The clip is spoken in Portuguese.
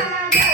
Obrigada!